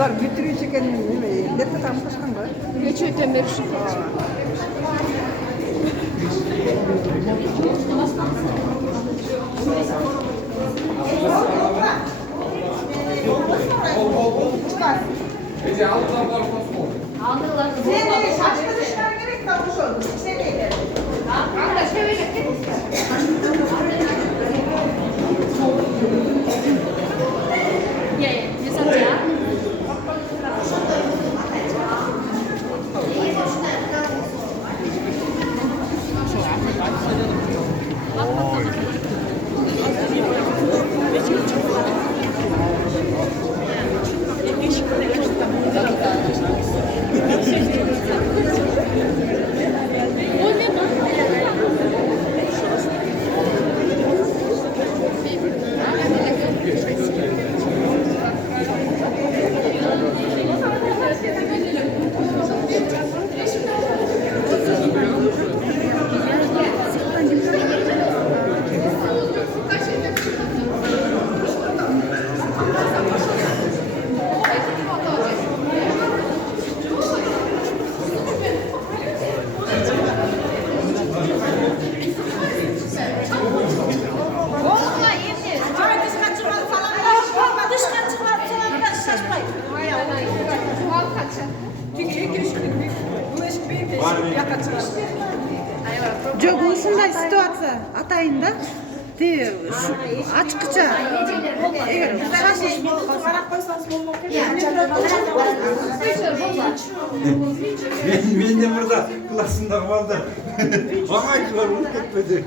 Ular bitiriyor çekenin nime? Dette tam kaçkan var. Neçe öten beri şu. Seneye saçma dışlar gerek kalmış oldu. Seneye. Ne satacağım? Жоқ, осындай ситуация атайында ты açıkça eğer şaşırmış Ben de burada klasında kaldım. Ama hiç var, unut gitmedi.